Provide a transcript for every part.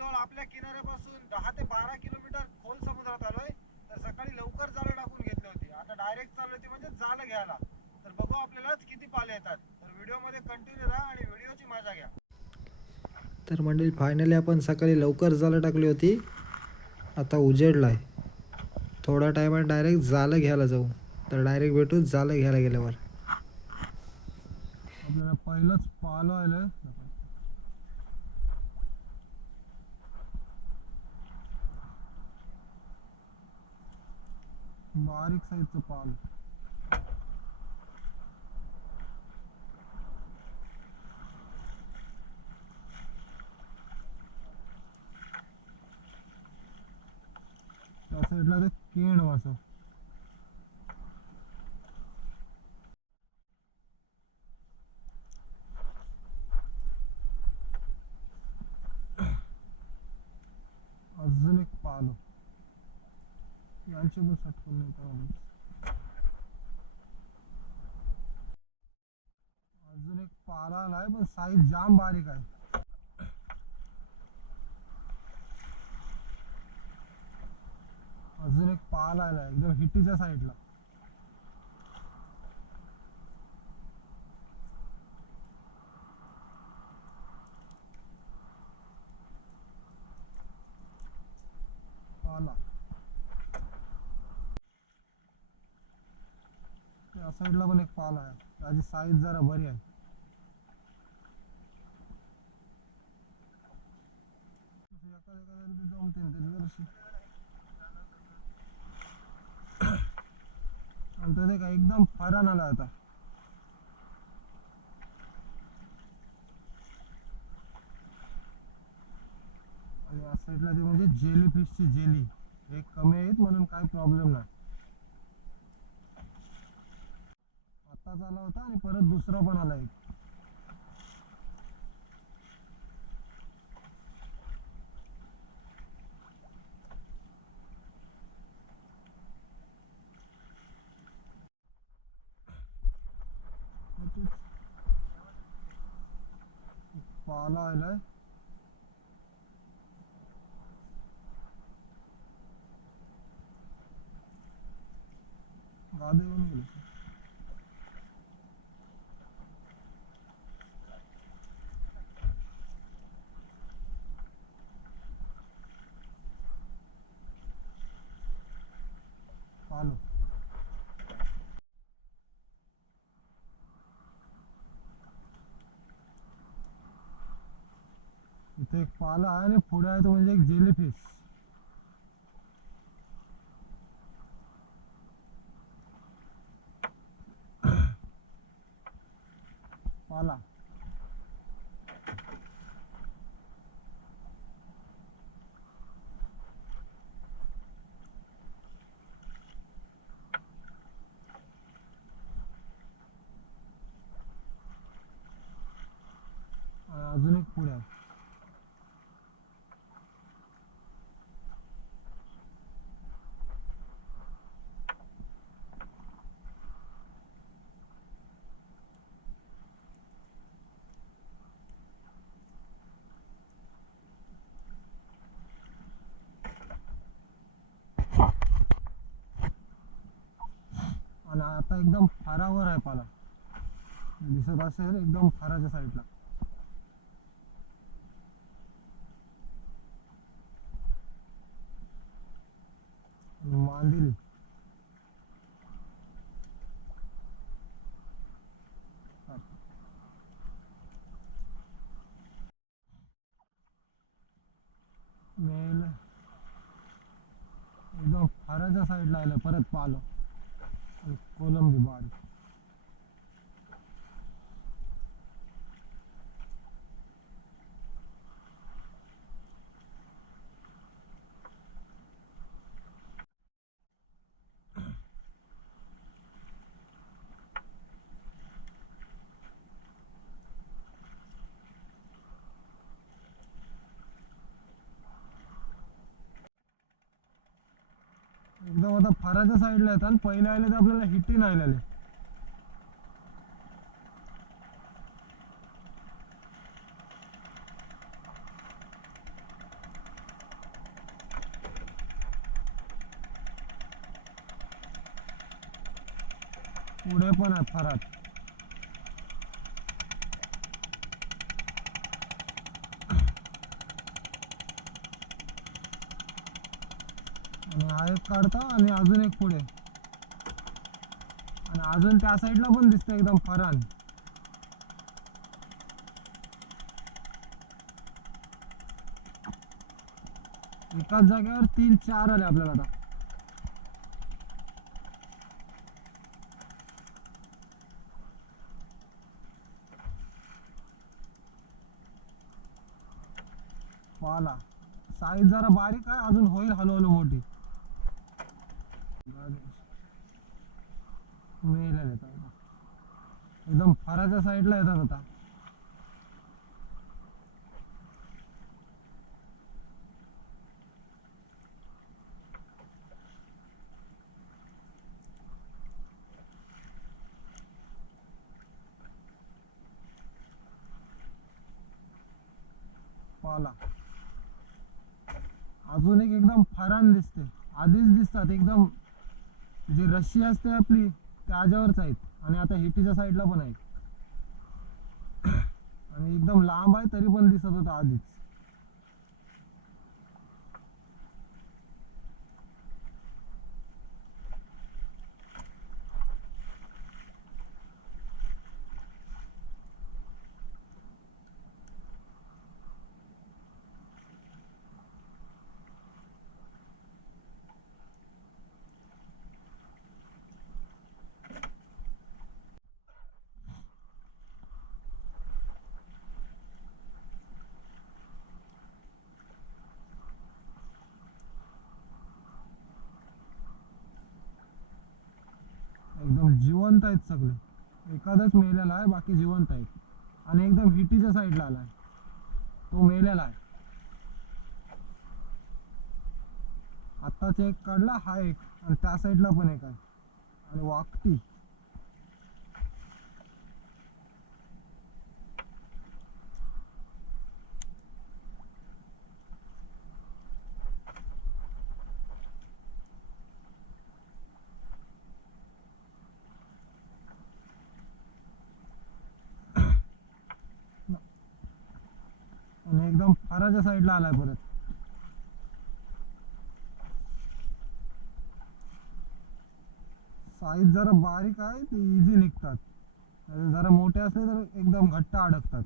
जवळजवळ आपल्या किनाऱ्यापासून 10 ते 12 किलोमीटर खोल समुद्रात आलोय. तर सकाळी लवकर जाळं टाकून घेतली होती. आता डायरेक्ट चालू होती म्हणजे जाळं घ्यायला. तर बघू आपल्यालाच किती पाले येतात. तर व्हिडिओमध्ये कंटिन्यू राहा आणि व्हिडिओची मजा घ्या. तर मंडळी फायनली आपण सकाळी लवकर जाळं टाकली होती. आता उजेडला आहे. थोड्या टायमात डायरेक्ट जाळं घ्यायला जाऊ. तर डायरेक्ट भेटू जाळं घ्यायला गेल्यावर. आपल्याला पहिलंच पालं आलं. बारीक साईजचं पाल. त्या साईडला ते केंड वासं. अजून एक पालो. यांची पण सटकून नाही का. अजून एक पाला आलाय पण साईज जाम बारीक आहे. अजून एक पाला आलाय एकदम हिटीच्या साईडला. पाला त्या साईडला पण एक पाला आहे. त्याची साईज जरा बरी आहे. जमतील त्याची जराशी. आणि तो का एकदम फरान आला आता. आणि या साईडला ते म्हणजे जेली फिशची जेली हे कमी आहेत म्हणून काही प्रॉब्लेम नाही. आताच आला होता आणि परत दुसरा पण आला एक. पाला आलाय. गादी येऊन गेली. पालो इथे एक पाला आहे आणि पुढे आहे तो म्हणजे एक जेली फिश. पाला अजून एक पुढे आहे. आणि आता एकदम फारावर आहे पाला. दिसत असेल एकदम फाराच्या साईडला. मांदिली मेल एकदम फाराच्या साईडला आलं परत पालो. कोलंबी बारीक. एकदम आता फाराच्या साईडला येतात. पहिले आले तर आपल्याला हिटी नाही आले. पुढे पण आहे फरात. आणि हा एक काढता आणि अजून एक पुढे, आणि अजून त्या साईडला पण दिसतं एकदम फरान. एकाच जागेवर 3-4 आले आपल्याला आता. पाला साईज जरा बारीक आहे, अजून होईल हळूहळू मोठी. मेलेले आहेत आता. एकदम फराच्या साईडला येतात आता. पाला अजून एक एकदम फरान दिसते. आधीच दिसतात एकदम, जी रस्सी असते आपली त्याच्यावरच आहेत, आणि आता हिटीच्या साईडला पण आहेत. आणि एकदम लांब आहे तरी पण दिसत होता आधीच. एकदम जिवंत आहेत सगळे. एखादाच मेलेला आहे, बाकी जिवंत आहेत. आणि एकदम हिटीच्या साईडला आलाय, तो मेलेला आहे. आत्ताच एक काढला, हा एक, आणि त्या साईडला पण एक आहे. आणि वाकटी आणि एकदम फराच्या साईडला आलाय परत. साईज जरा बारीक आहे, ते इझी निघतात. जरा मोठे असले तर एकदम घट्ट अडकतात.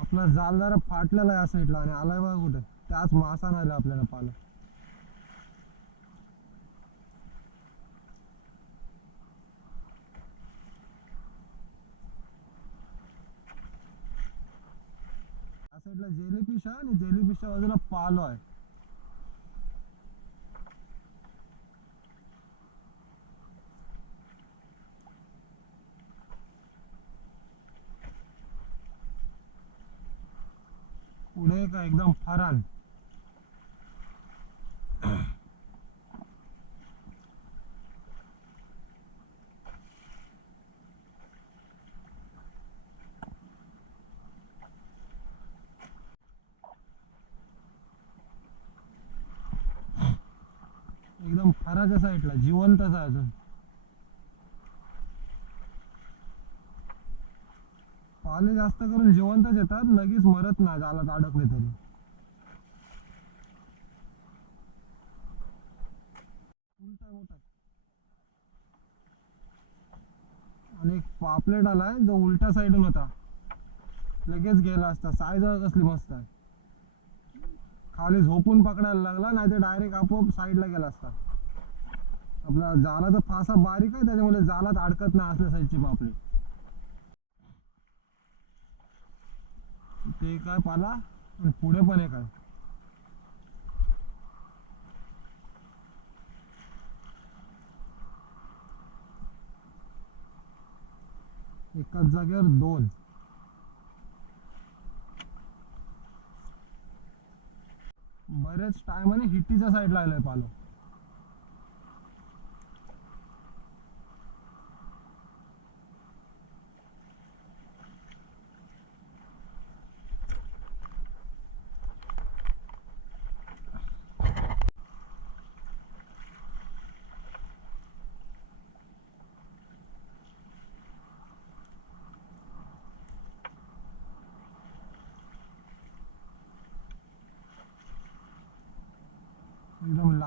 आपला जाल जरा फाटलेला आहे या साईडला, आणि आलाय बघा कुठे, त्याच मासा नाही आपल्याला पाला. या साईडला जेलीफिश आहे, आणि जेलीफिशच्या बाजूला पालो आहे. पुढे का एकदम फरान. एकदम फराच्या साईडला जिवंतच आहे अजून. पाले जास्त करून जिवंतच येतात, लगेच मरत नाही जालात अडकले तरी. उलटा मोठा आणि एक पापलेट आलाय, जो उलट्या साईडून होता, लगेच गेला असता. साईज कसली मस्त आहे. खाली झोपून पकडायला लागला, नाही तर डायरेक्ट आपोआप साईडला गेला असता. आपला जालाचा फासा बारीक आहे, त्याच्यामुळे जालात अडकत नाही असल्या साईजची पापलेट. ते काय पाला, आणि पुढे पण एक आहे. एकाच जागेवर 2. बरेच टायमाने हिट्टीच्या साईडला आलाय पालो.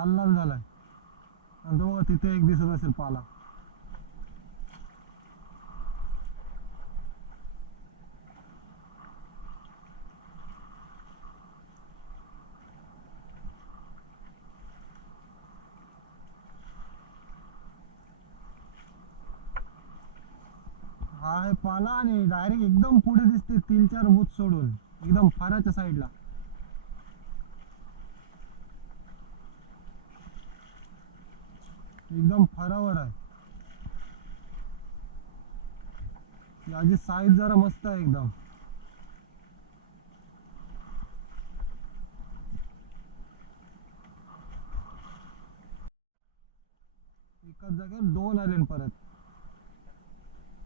लाल लाल झालाय. आणि तो बघा तिथे एक दिसत असेल पाला. हा आहे पाला आणि डायरेक्ट एकदम पुढे दिसते 3-4 बूथ सोडून, एकदम फाराच्या साईडला. एकदम फरावर आहे. याची साईज जरा मस्त आहे एकदम. एकाच जागेवर 2 आले परत.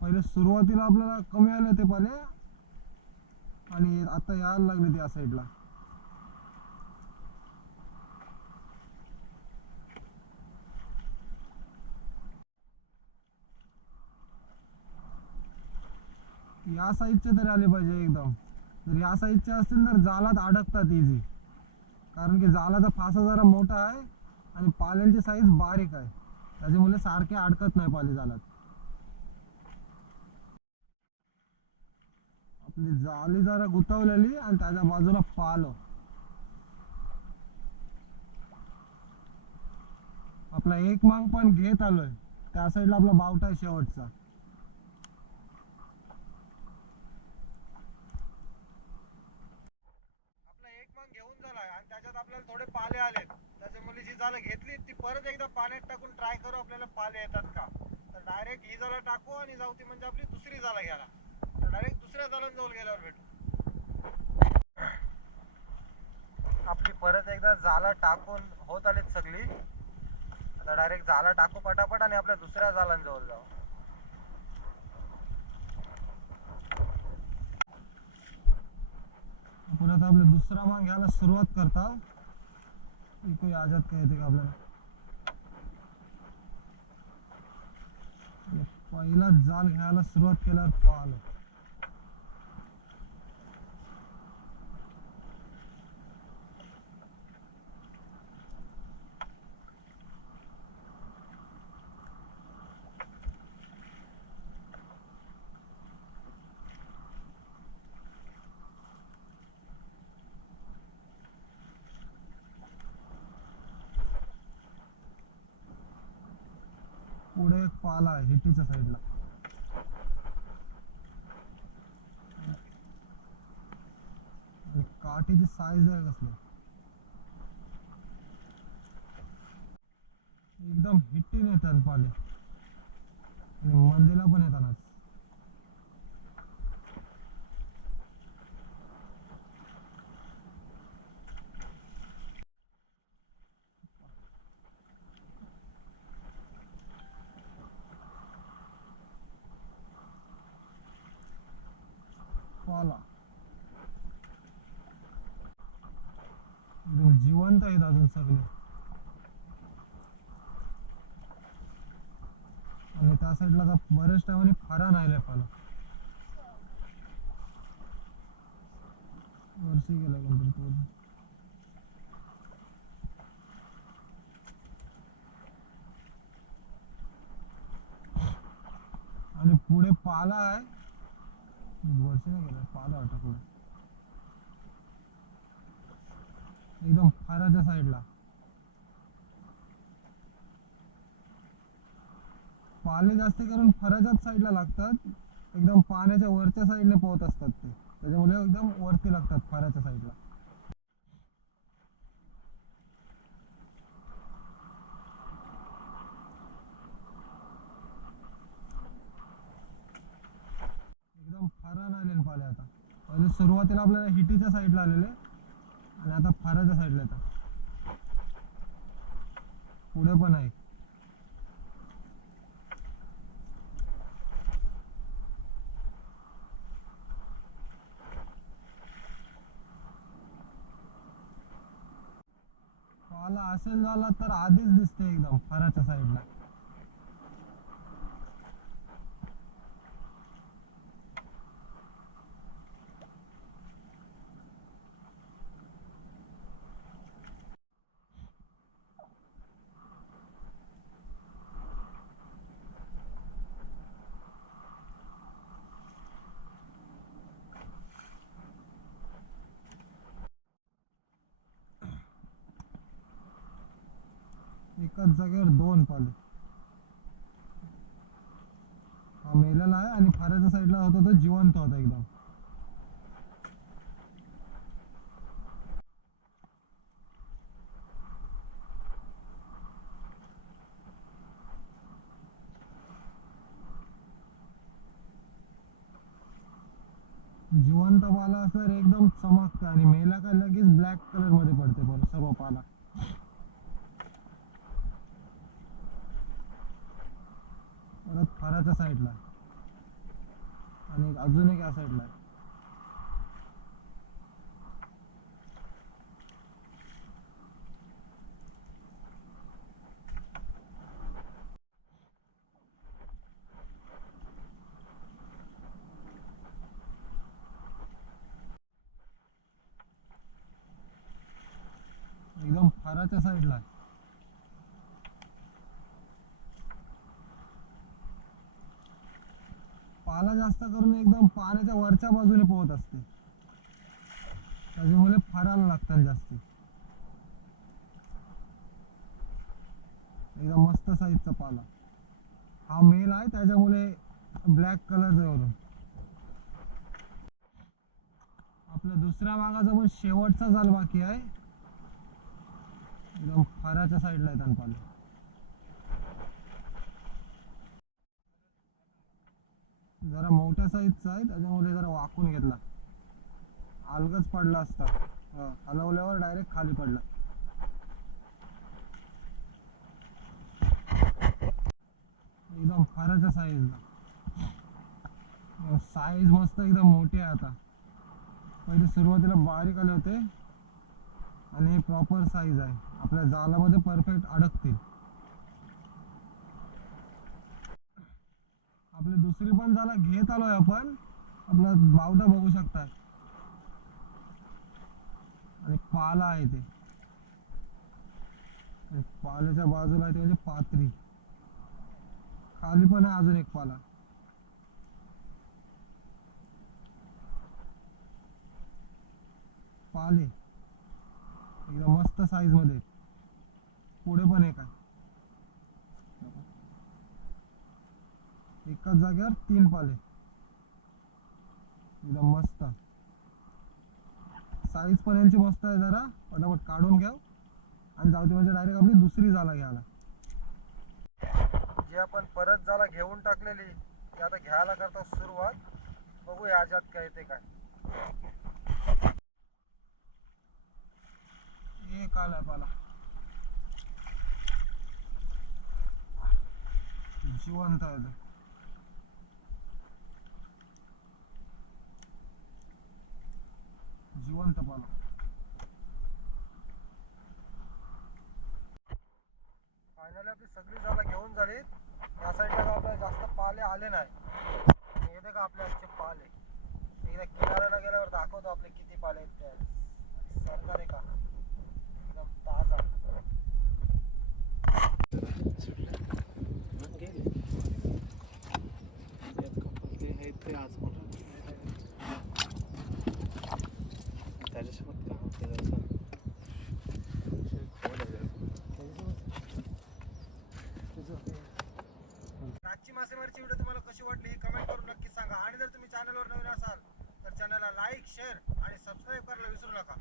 पहिले सुरुवातीला आपल्याला कमी आले ते पाले आणि आता यायला लागले त्या साईडला. या साईजचे तरी आले पाहिजे एकदम. जर या साईजचे असतील तर जालात अडकतात इझी, कारण की जालाचा फासा जरा मोठा आहे आणि पाल्यांची साईज बारीक आहे, त्याच्यामुळे सारखे अडकत नाही पाले जालात. आपली जाळी जरा गुतवलेली आणि त्याच्या बाजूला पाल. आपला एक मांग पण घेत आलोय. त्या साईडला आपला बावटा आहे शेवटचा. आपला एक मांग घेऊन झालाय आणि त्याच्यात आपल्याला थोडे पाले आलेत. त्याच्यामुळे जी जाळं घेतली ती परत एकदा पाण्यात टाकून ट्राय करू आपल्याला पाले येतात का. तर डायरेक्ट ही जाळं टाकू आणि जाऊ ती म्हणजे आपली दुसरी जाळं घ्यायला. तर डायरेक्ट दुसऱ्या जाळ्यांजवळ गेल्यावर भेटू. आपली परत एकदा जाळं टाकून होत आलीत सगळी. आता डायरेक्ट जाळं टाकू पटापट आणि आपल्या दुसऱ्या जाळ्यांजवळ जाऊ. परत आपला दुसरा मांग घ्यायला सुरुवात करता. इथे आजात काय येते का आपल्याला. पहिला जाल घ्यायला सुरुवात केल्यावर पाल. पुढे एक पाला आहे हिटीच्या साईडला. आणि काठीची साईज आहे कसली, एकदम हिट्टीने येतात पाले आणि मंदीला पण येतानाच. पाला जिवंत आहेत अजून सगळे. आणि त्या साईडला तर बऱ्याच टायमाने फरा नाही पाला. वर्षी गेला गणपती. आणि पुढे पाला आहे. वर्षी नाही गेला पाला वाटत पुढे एकदम फराच्या साईडला. पाले जास्त करून फराच्याच साईडला लागतात. एकदम पाण्याच्या वरच्या साईडने पोहत असतात ते, त्याच्यामुळे एकदम वरती लागतात फराच्या साईडला. एकदम फरा नाही पाले. आता पहिले सुरुवातीला आपल्याला हिटीच्या साईडला आलेले आणि आता फराच्या साईडला येतात. पुढे पण आहे. पाला असेल झाला तर आधीच दिसते एकदम फराच्या साईडला. एकाच जागेवर 2 पाले. हा मेलेला आहे आणि फाऱ्याच्या साईडला होता तो जिवंत होता एकदम. जिवंत पाला तर एकदम चमकते आणि मेला का लगेच ब्लॅक कलर मध्ये पडते सर्व पाला. परत फाऱ्याच्या साईडला आणि अजून एक या साईडला. एकदम फाऱ्याच्या साईडला. पाला जास्त करून एकदम पाण्याच्या वरच्या बाजूने पोहत असते, त्याच्यामुळे फारायला लागतात जास्त. एकदम मस्त साईजचा पाला. हा मेल आहे त्याच्यामुळे ब्लॅक कलर वरून. आपल्या दुसऱ्या भागाचा पण शेवटचा जाल बाकी आहे. एकदम फाऱ्याच्या साईडला आहेत पाले. जरा मोठ्या साईजचा आहे त्याच्यामुळे जरा वाकून घेतला, अलगच पडला असता. हलवल्यावर डायरेक्ट खाली पडला. एकदम फाऱ्याच्या साईजला. साईज मस्त एकदम मोठी आहे. आता पहिले सुरुवातीला बारीक आले होते आणि हे प्रॉपर साईज आहे, आपल्या जालामध्ये परफेक्ट अडकतील. आपली दुसरी पण जाला घेत आलोय आपण. आपला बावडा बघू शकता आणि पाला आहे ते. पाल्याच्या बाजूला आहे ते म्हणजे पात्री. खाली पण आहे अजून एक पाला. पाले एकदम मस्त साईज मध्ये. पुढे पण एक आहे. एकाच जागेवर 3 पाले. एकदम मस्त साईज पण यांची मस्त आहे. जरा पटापट काढून घ्या आणि जाऊ दे म्हणजे डायरेक्ट आपली दुसरी जाला घ्यायला. जी आपण परत जाला घेऊन टाकलेली ती आता घ्यायला करतो सुरुवात. बघूया याच्यात काय येते काय. एक आला पाला जिवंत आहे. जिवंत पाला. फायनली आपली सगळी जाला घेऊन झाली. या साईडला आपल्याला जास्त पाले आले नाही. हे देखा आपले आजचे पाले. एकदा किनाऱ्याला गेल्यावर दाखवतो आपले किती पाले आहेत ते. सरकार का एकदम ताजा. त्याच्यासोबत काय होतं आजची मासेमारीची व्हिडिओ तुम्हाला कशी वाटली कमेंट करून नक्की सांगा. आणि जर तुम्ही चॅनलवर नवीन असाल तर चॅनलला लाईक, शेअर आणि सबस्क्राईब करायला विसरू नका.